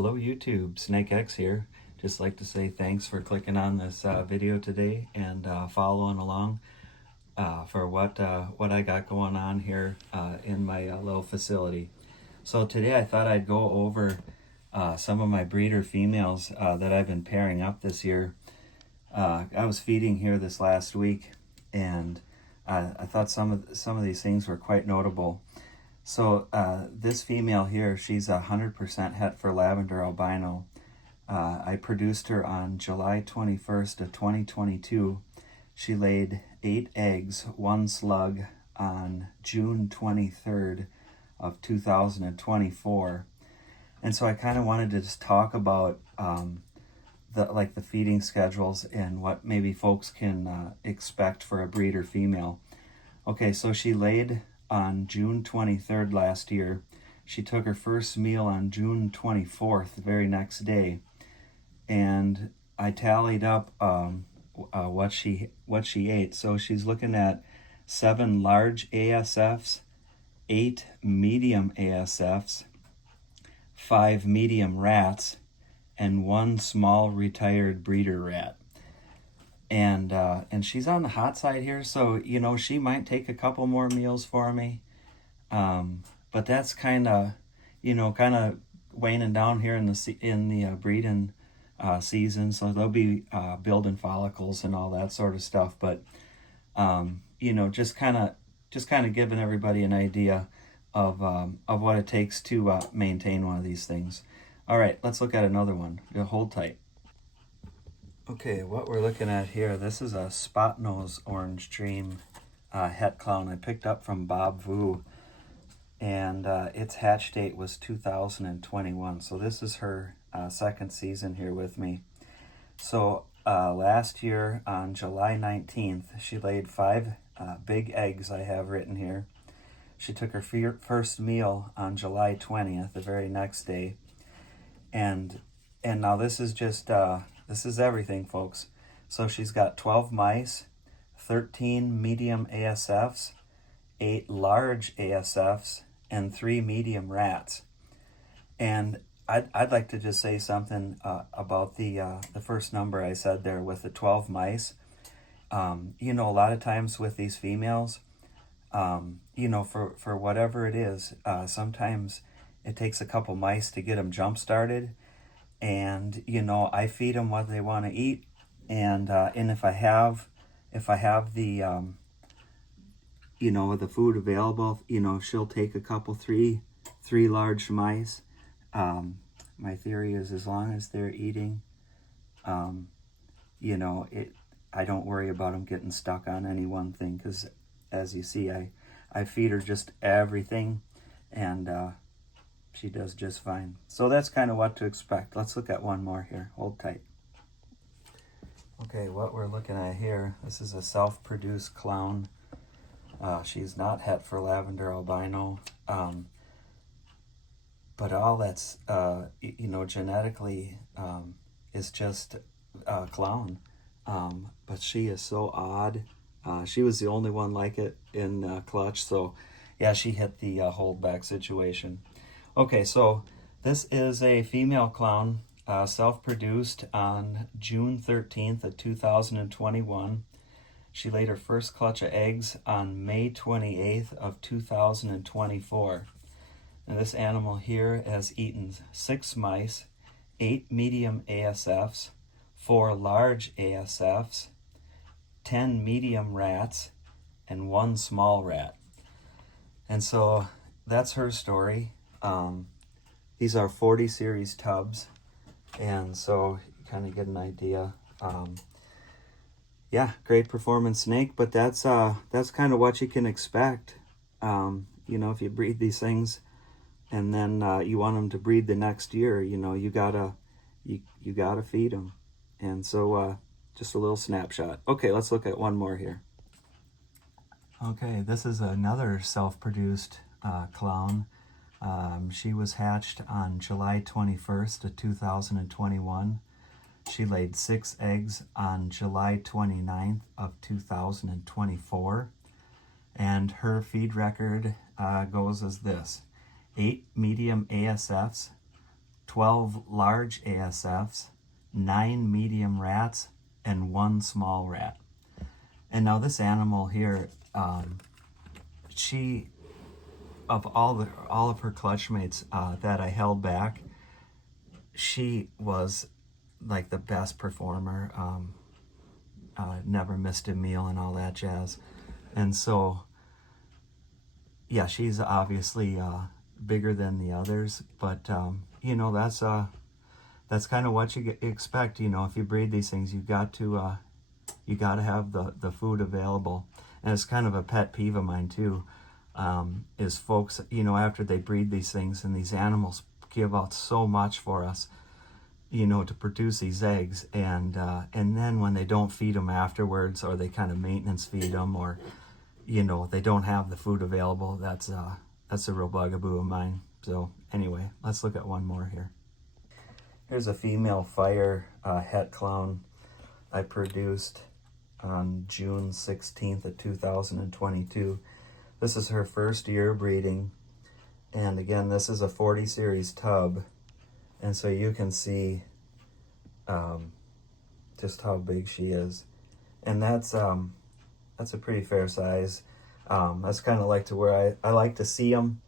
Hello YouTube, SnakeX here. Just like to say thanks for clicking on this video today and following along for what I got going on here in my little facility. So today I thought I'd go over some of my breeder females that I've been pairing up this year. I was feeding here this last week, and I thought some of these things were quite notable. So this female here, she's 100% het for lavender albino. I produced her on July 21st of 2022. She laid 8 eggs, 1 slug on June 23rd of 2024. And so I kind of wanted to just talk about the feeding schedules and what maybe folks can expect for a breeder female. Okay, so she laid on June 23rd last year. She took her first meal on June 24th, the very next day, and I tallied up what she ate. So she's looking at 7 large ASFs, 8 medium ASFs, 5 medium rats, and 1 small retired breeder rat. And she's on the hot side here, so you know she might take a couple more meals for me, but that's kind of waning down here in the breeding season, so they'll be building follicles and all that sort of stuff. But just kind of giving everybody an idea of what it takes to maintain one of these things. All right, let's look at another one. Hold tight. Okay, what we're looking at here, this is a spot nose orange dream het clown I picked up from Bob Vu, and its hatch date was 2021. So this is her second season here with me. So last year on July 19th, she laid 5 big eggs I have written here. She took her first meal on July 20th, the very next day. And now this is just... this is everything, folks. So she's got 12 mice, 13 medium ASFs, 8 large ASFs, and 3 medium rats. And I'd like to just say something about the first number I said there with the 12 mice. A lot of times with these females, for whatever it is, sometimes it takes a couple mice to get them jump started. And I feed them what they want to eat, and if I have the the food available, she'll take a couple three large mice. My theory is as long as they're eating, I don't worry about them getting stuck on any one thing, because as you see, I feed her just everything, and she does just fine. So that's kind of what to expect. Let's look at one more here. Hold tight. Okay, what we're looking at here, this is a self-produced clown. She's not het for lavender albino, but all that's genetically is just clown. But she is so odd. She was the only one like it in clutch, so yeah, she hit the holdback situation. Okay, so this is a female clown, self-produced on June 13th of 2021. She laid her first clutch of eggs on May 28th of 2024. And this animal here has eaten 6 mice, 8 medium ASFs, 4 large ASFs, 10 medium rats, and 1 small rat. And so that's her story. These are 40 series tubs, and so you kind of get an idea. Yeah, great performance snake, but that's kind of what you can expect. If you breed these things and then you want them to breed the next year, you gotta feed them. And so just a little snapshot. Okay, let's look at one more here. Okay, this is another self-produced clown. She was hatched on July 21st of 2021. She laid 6 eggs on July 29th of 2024. And her feed record goes as this: 8 medium ASFs, 12 large ASFs, 9 medium rats, and 1 small rat. And now this animal here, she, of all of her clutch mates that I held back, she was like the best performer. Never missed a meal and all that jazz. And so, yeah, she's obviously bigger than the others, but you know, that's kind of what you expect. You know, if you breed these things, you got to have the food available. And it's kind of a pet peeve of mine too, is folks, you know, after they breed these things, and these animals give out so much for us, you know, to produce these eggs, and then when they don't feed them afterwards, or they kind of maintenance feed them, or you know, they don't have the food available, that's a real bugaboo of mine. So anyway, let's look at one more here. Here's a female fire het clown I produced on June 16th of 2022. This is her first year breeding, and again, this is a 40 series tub, and so you can see just how big she is, and that's a pretty fair size. That's kind of like to where I like to see them.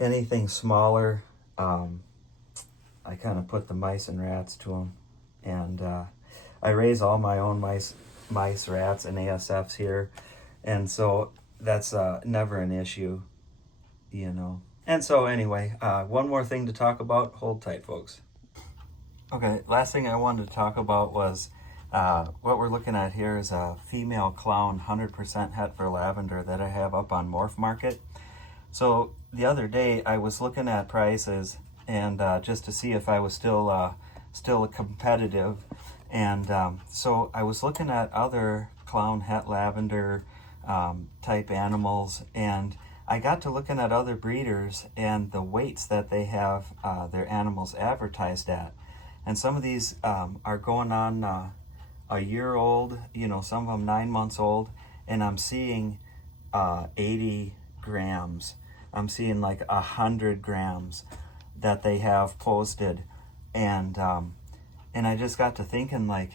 Anything smaller, I kind of put the mice and rats to them, and I raise all my own mice, rats, and ASFs here, and so that's never an issue, you know. And so anyway, one more thing to talk about. Hold tight, folks. Okay, last thing I wanted to talk about was what we're looking at here is a female clown 100% het for lavender that I have up on Morph Market. So the other day I was looking at prices, and just to see if I was still competitive, and so I was looking at other clown het lavender type animals, and I got to looking at other breeders and the weights that they have their animals advertised at, and some of these are going on a year old, you know, some of them 9 months old, and I'm seeing 80 grams. I'm seeing like 100 grams that they have posted, and I just got to thinking, like,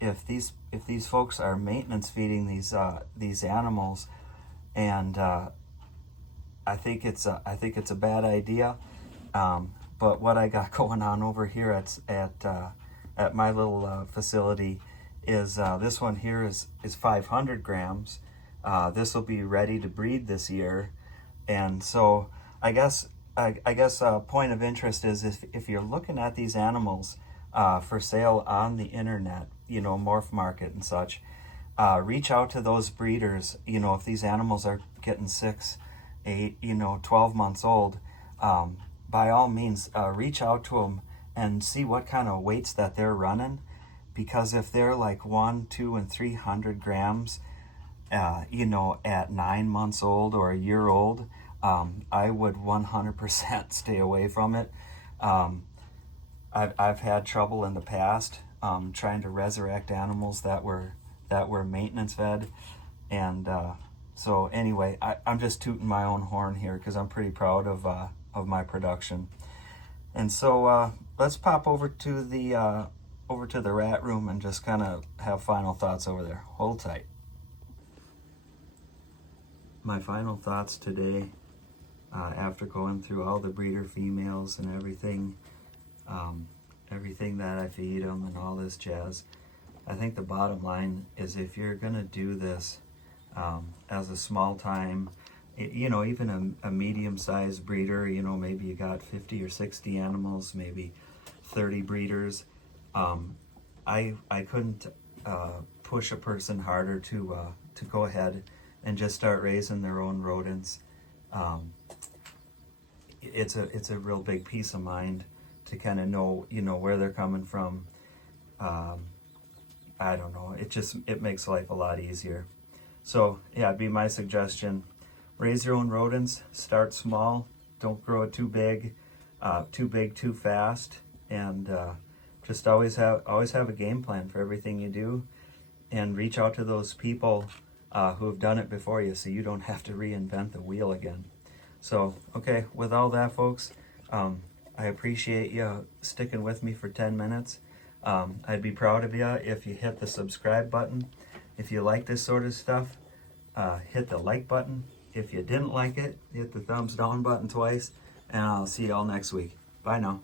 if these folks are maintenance feeding these animals, and I think it's a bad idea. But what I got going on over here at my little facility is this one here is 500 grams. This will be ready to breed this year, and so I guess a point of interest is if you're looking at these animals for sale on the internet, you know, Morph Market and such, reach out to those breeders. You know, if these animals are getting 6, 8, 12 months old, by all means, reach out to them and see what kind of weights that they're running, because if they're like 1, 2, and 300 grams, at 9 months old or a year old, I would 100% stay away from it. I've had trouble in the past trying to resurrect animals that were maintenance fed, and so anyway, I'm just tooting my own horn here because I'm pretty proud of my production. And so let's pop over to the rat room and just kind of have final thoughts over there. Hold tight. My final thoughts today, after going through all the breeder females and everything that I feed them and all this jazz, I think the bottom line is, if you're gonna do this as a small time, even a medium-sized breeder, maybe you got 50 or 60 animals, maybe 30 breeders, I couldn't push a person harder to go ahead and just start raising their own rodents. It's a real big peace of mind to kind of know where they're coming from. I don't know, it makes life a lot easier. So yeah, it'd be my suggestion: raise your own rodents, start small, don't grow it too big too fast, and just always have a game plan for everything you do, and reach out to those people who have done it before you, so you don't have to reinvent the wheel again. So okay, with all that, folks, I appreciate you sticking with me for 10 minutes. I'd be proud of you if you hit the subscribe button. If you like this sort of stuff, hit the like button. If you didn't like it, hit the thumbs down button twice. And I'll see you all next week. Bye now.